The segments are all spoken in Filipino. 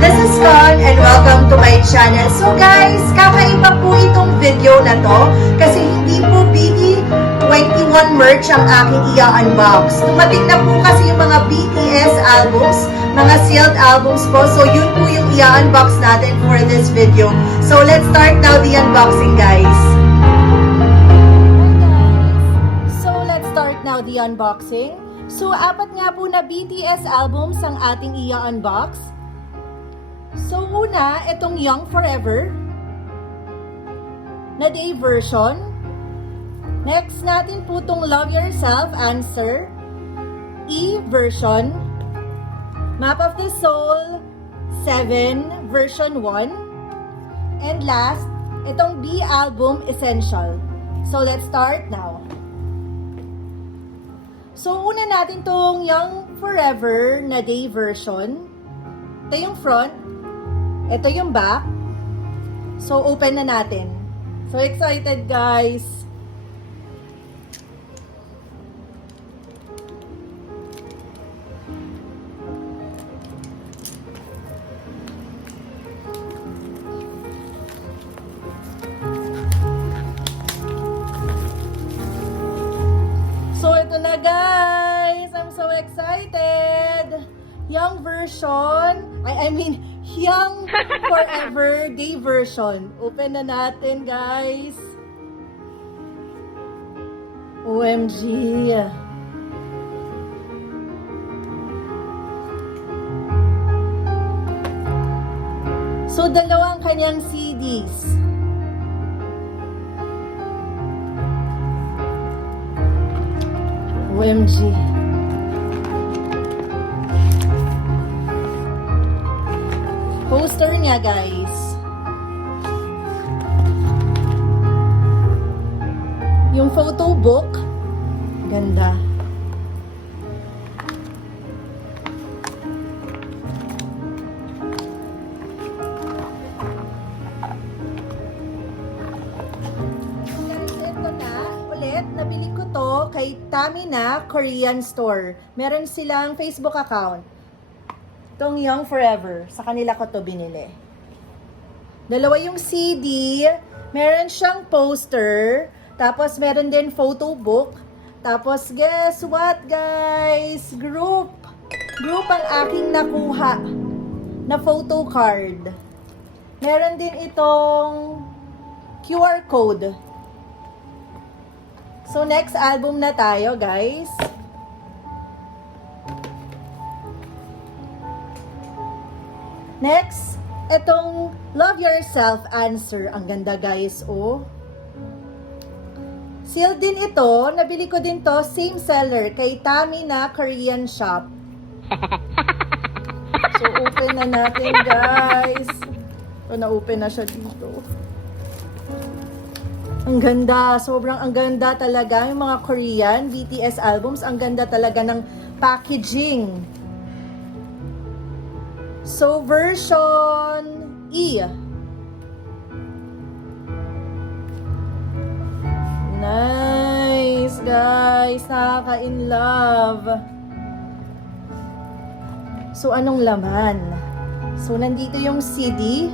This is Con and welcome to my channel. So guys, kakaiba po itong video na to kasi hindi po BT21 merch ang aking i-unbox. Dumating na po kasi yung mga BTS albums, mga sealed albums po. So yun po yung i-unbox natin for this video. So let's start now the unboxing, guys. Now the unboxing. So, apat nga po na BTS albums ang ating i-unbox. So, una, itong Young Forever na day version. Next natin po itong Love Yourself Answer E version. Map of the Soul 7 version 1. And last, itong B album Essential. So, let's start now. So, una natin tong Young Forever na day version. Ito yung front. Ito yung back. So, open na natin. So, excited, guys. So, ito na guys! I'm so excited! Young version, I mean, Young Forever Day version. Open na natin guys. OMG! So, dalawang kanyang CDs. OMG. Poster niya, guys. Yung photo book. Ganda. Nabili ko to kay Tamina Korean Store. Meron silang Facebook account. Itong Young Forever. Sa kanila ko to binili. Dalawa yung CD. Meron siyang poster. Tapos meron din photo book. Tapos guess what guys? Group ang aking nakuha na photo card. Meron din itong QR code. So, next album na tayo, guys. Next, itong Love Yourself Answer. Ang ganda, guys, oh. Sealed din ito. Nabili ko din to, same seller, kay Tamina Korean Shop. So, open na natin, guys. So, na-open na siya dito. Ang ganda, sobrang ang ganda talaga yung mga Korean BTS albums, ang ganda talaga ng packaging. So version E. Nice, guys, nakaka-in love. So anong laman? So nandito yung CD.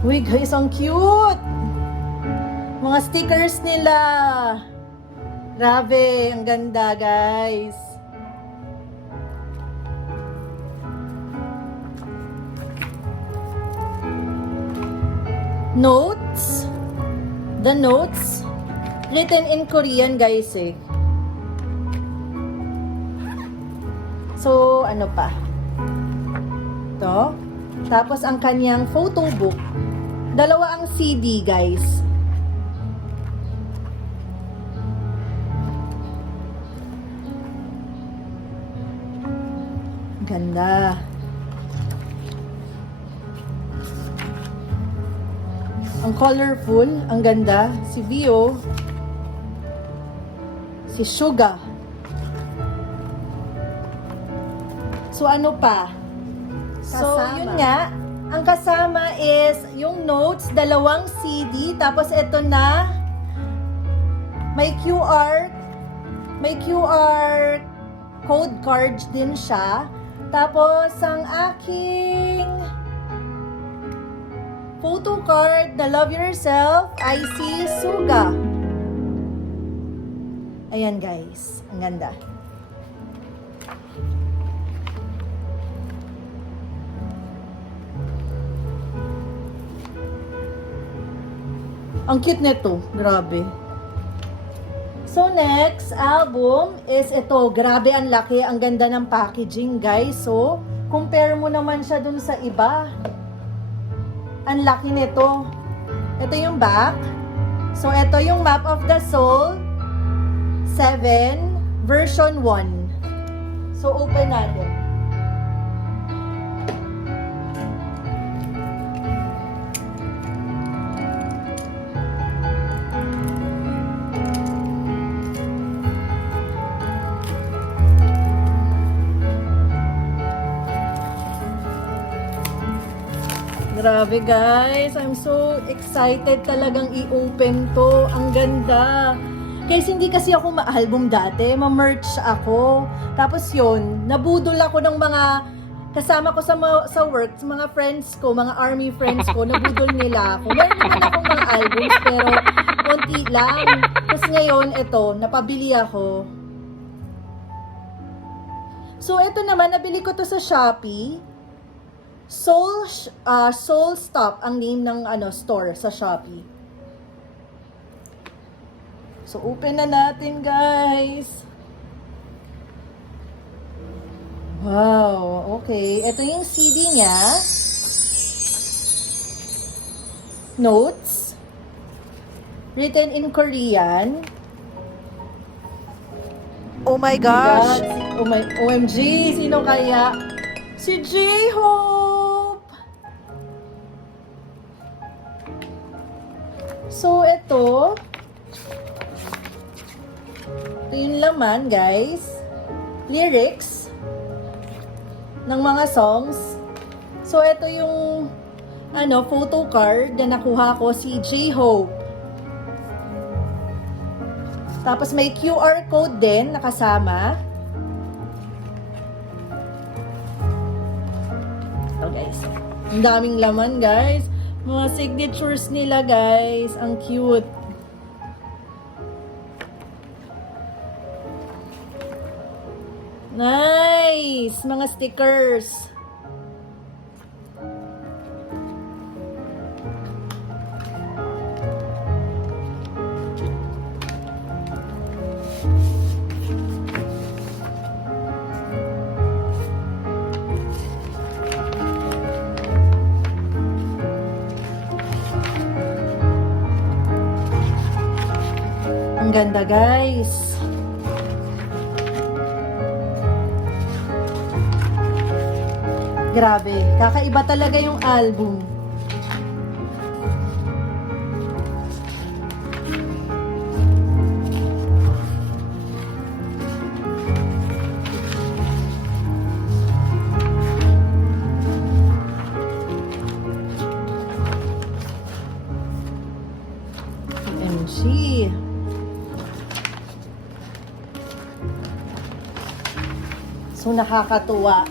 Uy guys, ang cute! Mga stickers nila. Grabe, ang ganda guys. Notes. The notes. Written in Korean guys eh. So, ano pa? Ito. Tapos ang kanyang photo book. Dalawa ang CD, guys. Ganda. Ang colorful, ang ganda. Si Vio. Si Suga. So, ano pa? So, yun nga. Ang kasama is yung notes, dalawang CD, tapos ito na may QR code cards din siya. Tapos, ang aking photo card na Love Yourself ay si Suga. Ayan guys, ang ganda. Ang cute nito, grabe. So next album is ito. Grabe ang laki, ang ganda ng packaging guys. So, compare mo naman siya dun sa iba. Ang laki nito. Ito yung back. So, ito yung Map of the Soul 7 version 1. So, open natin. Grabe guys, I'm so excited talagang i-open to. Ang ganda. Kasi hindi kasi ako ma-album dati, ma-merch ako. Tapos yun, nabudol ako ng mga kasama ko sa work, mga friends ko, mga army friends ko, nabudol nila ako. Meron naman akong mga albums, pero konti lang. Tapos ngayon, ito, napabili ako. So, ito naman, nabili ko to sa Shopee. Soul Stop ang name ng store sa Shopee. So open na natin guys. Wow, okay. Ito yung CD niya. Notes. Written in Korean. Oh my gosh. OMG, sino kaya? Si J-Hope. So, ito yung laman, guys. Lyrics ng mga songs. So, ito yung photo card na nakuha ko si J-Hope. Tapos, may QR code din nakasama. So, guys. Ang daming laman, guys. Mga signatures nila, guys. Ang cute. Nice! Mga stickers. Ang ganda, guys. Grabe. Kakaiba talaga yung album. OMG. So, nakakatuwa.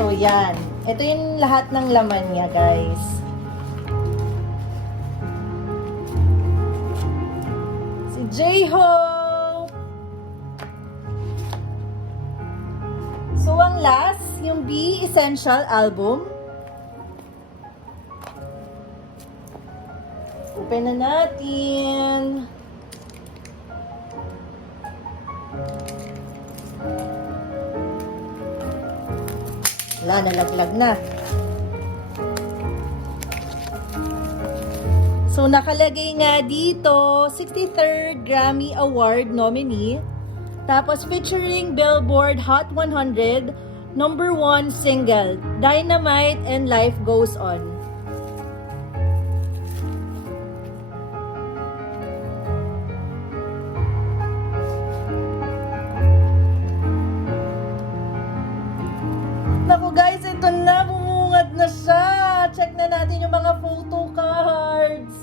So, yan. Ito yung lahat ng laman niya, guys. Si J-Hope! So, ang last, yung B Essential album. Open na natin. Wala, nalaglag na. So, nakalagay nga dito, 63rd Grammy Award nominee. Tapos, featuring Billboard Hot 100, #1 single, Dynamite and Life Goes On. Naku guys, ito na, bumungad na siya. Check na natin yung mga photo cards.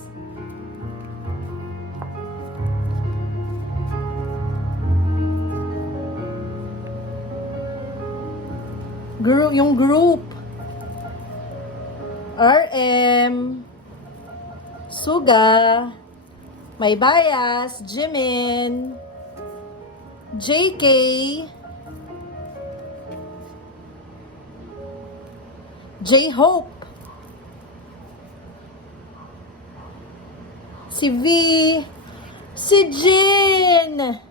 yung group. RM, Suga, May Bias, Jimin, JK, J-Hope, si V, si Jin.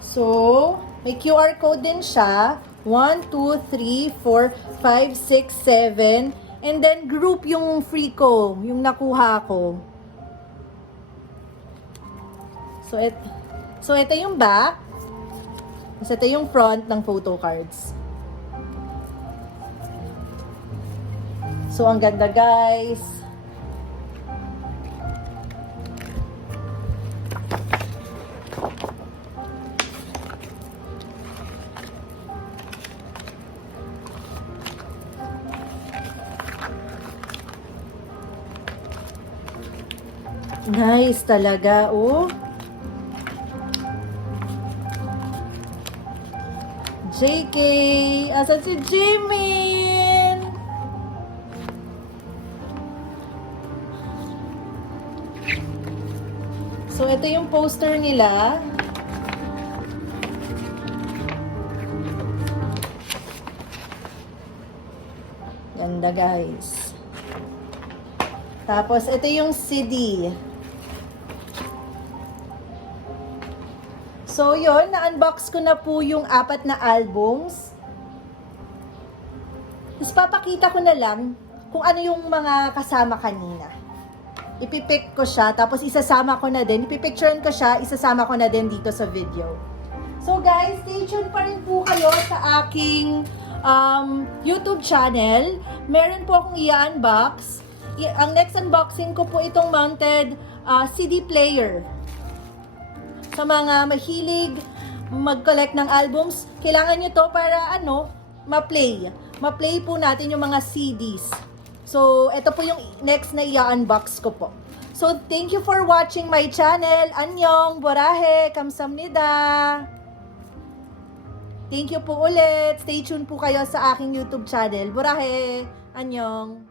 So, may QR code din siya. 1, 2, 3, 4, 5, 6, 7. And then, group yung free ko, yung nakuha ko. So, ito yung back. Tapos ito yung front ng photo cards. So, ang ganda, guys. Nice talaga, oh. JK, asan si Jimin? So, ito yung poster nila. Ganda, guys. Tapos, ito yung CD. So, yun, na-unbox ko na po yung 4 na albums. Tapos, papakita ko na lang kung ano yung mga kasama kanina. Ipipick ko siya, tapos isasama ko na din. Ipipicturean ko siya, isasama ko na din dito sa video. So, guys, stay tuned pa rin po kayo sa aking YouTube channel. Meron po akong i-unbox. Ang next unboxing ko po itong mounted CD player. Sa mga mahilig mag-collect ng albums, kailangan nyo to para ma-play. Ma-play po natin yung mga CDs. So, ito po yung next na i-unbox ko po. So, thank you for watching my channel. Annyeong, borahe, kamsamnida. Thank you po ulit. Stay tuned po kayo sa aking YouTube channel. Borahe, annyeong.